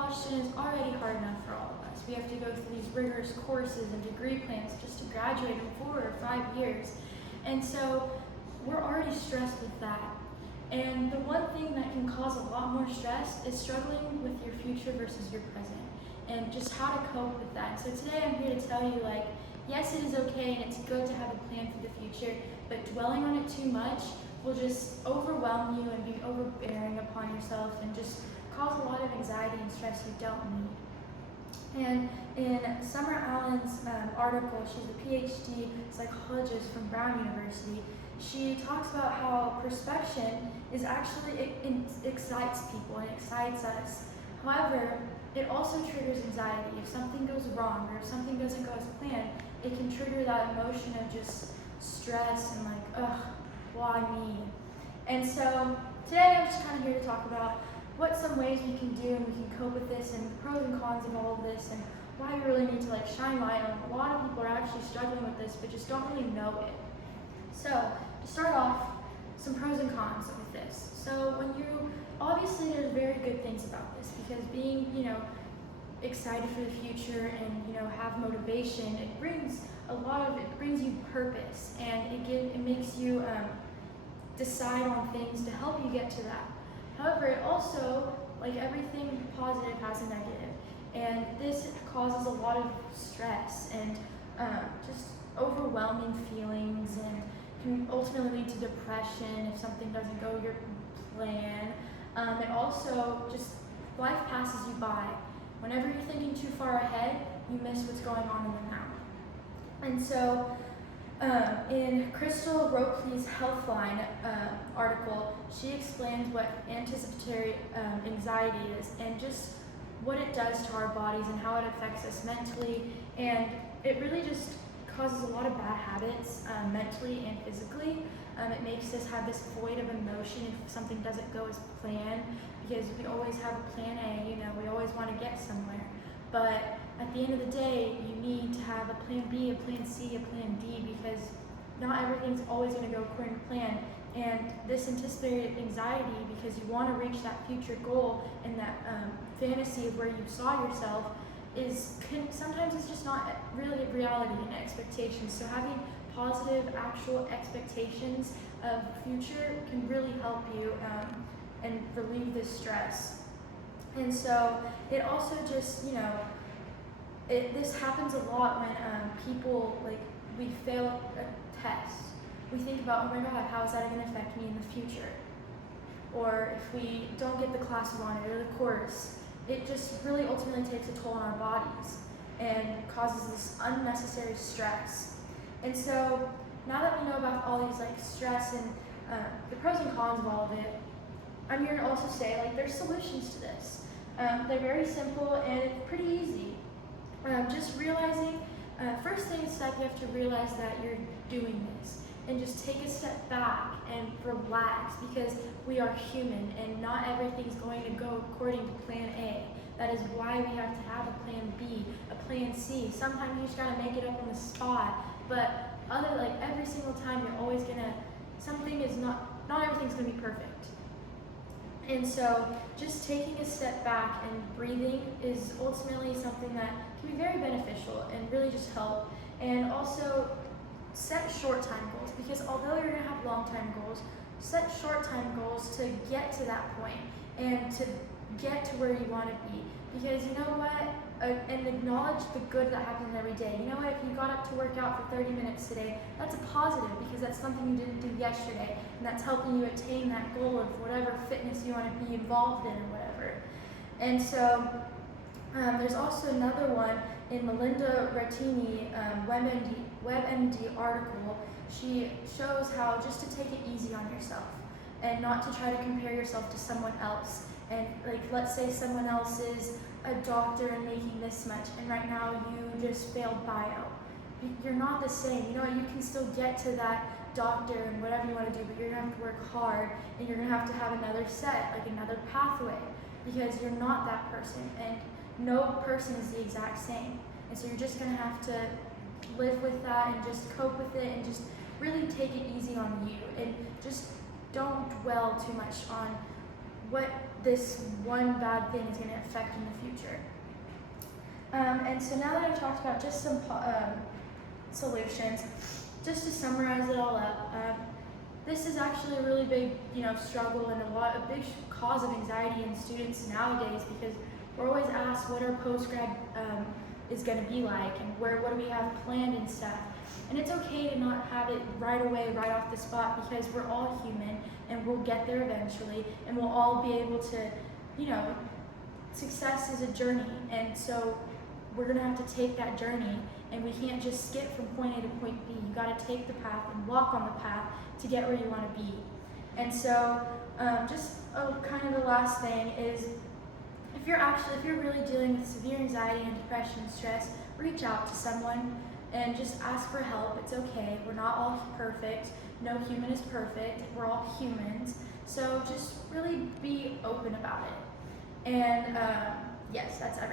college student is already hard enough for all of us. We have to go through these rigorous courses and degree plans just to graduate in 4 or 5 years. And so we're already stressed with that. And the one thing that can cause a lot more stress is struggling with your future versus your present, and just how to cope with that. So today I'm here to tell you, like, yes, it is okay and it's good to have a plan for the future, but dwelling on it too much will just overwhelm you and be overbearing upon yourself and just cause a lot of anxiety and stress you don't need. And in Summer Allen's article, she's a PhD psychologist from Brown University, she talks about how perspection is actually, it excites people and excites us. However, it also triggers anxiety. If something goes wrong or if something doesn't go as planned, it can trigger that emotion of just stress and like, ugh, why me? And so today I'm just kind of here to talk about what some ways we can do and we can cope with this and the pros and cons of all of this and why we really need to like shine light on. A lot of people are actually struggling with this but just don't really know it. So to start off, some pros and cons with this. So when you, obviously there's very good things about this because being, excited for the future and, have motivation, it brings you purpose and it makes you decide on things to help you get to that. However, it also, like everything positive has a negative, and this causes a lot of stress and just overwhelming feelings and can ultimately lead to depression if something doesn't go your plan. It also just, life passes you by. Whenever you're thinking too far ahead, you miss what's going on in the now. And so in Crystal Ropley's Healthline article, she explains what anticipatory anxiety is and just what it does to our bodies and how it affects us mentally. And it really just causes a lot of bad habits mentally and physically. It makes us have this void of emotion if something doesn't go as planned, because we always have a plan A, we always want to get somewhere. But at the end of the day, you need to have a plan B, a plan C, a plan D, because not everything's always going to go according to plan. And this anticipated anxiety, because you want to reach that future goal and that fantasy of where you saw yourself, sometimes it's just not really reality and expectations. So having positive actual expectations of future can really help you and relieve this stress. And so it also just, this happens a lot when people, like, we fail a test. We think about, oh my God, how is that going to affect me in the future? Or if we don't get the class we wanted or the course, it just really ultimately takes a toll on our bodies and causes this unnecessary stress. And so now that we know about all these like stress and the pros and cons of all of it, I'm here to also say like there's solutions to this. They're very simple and it's pretty easy. Just realizing, first thing is that you have to realize that you're doing this and just take a step back and relax, because we are human and not everything's going to go according to plan A. That is why we have to have a plan B, a plan C. Sometimes you just gotta make it up on the spot, but every single time you're always gonna, not everything's gonna be perfect. And so just taking a step back and breathing is ultimately something that can be very beneficial and really just help. And also set short time goals, because although you're gonna have long time goals, set short time goals to get to that point and to get to where you wanna be. Because you know what, and acknowledge the good that happens every day. You know what, if you got up to work out for 30 minutes today, that's a positive, because that's something you didn't do yesterday, and that's helping you attain that goal of whatever fitness you want to be involved in or whatever. And so there's also another one in Melinda Rattini, WebMD article. She shows how just to take it easy on yourself and not to try to compare yourself to someone else. And like, let's say someone else is a doctor and making this much, and right now you just failed bio. You're not the same. You know what, you can still get to that doctor and whatever you want to do, but you're gonna have to work hard and you're gonna have to have another set, like another pathway, because you're not that person and no person is the exact same. And so you're just gonna have to live with that and just cope with it and just really take it easy on you, and just don't dwell too much on what this one bad thing is going to affect in the future. And so now that I've talked about just some solutions, just to summarize it all up, this is actually a really big, struggle and a big cause of anxiety in students nowadays, because we're always asked what our post-grad is going to be like, and what do we have planned and stuff. And it's okay to not have it right away, right off the spot, because we're all human and we'll get there eventually, and we'll all be able to, success is a journey, and so we're going to have to take that journey, and we can't just skip from point A to point B. You got to take the path and walk on the path to get where you want to be. And so kind of the last thing is, if you're really dealing with severe anxiety and depression and stress, reach out to someone and just ask for help. It's okay. We're not all perfect. No human is perfect. We're all humans. So just really be open about it. And yes, that's everything.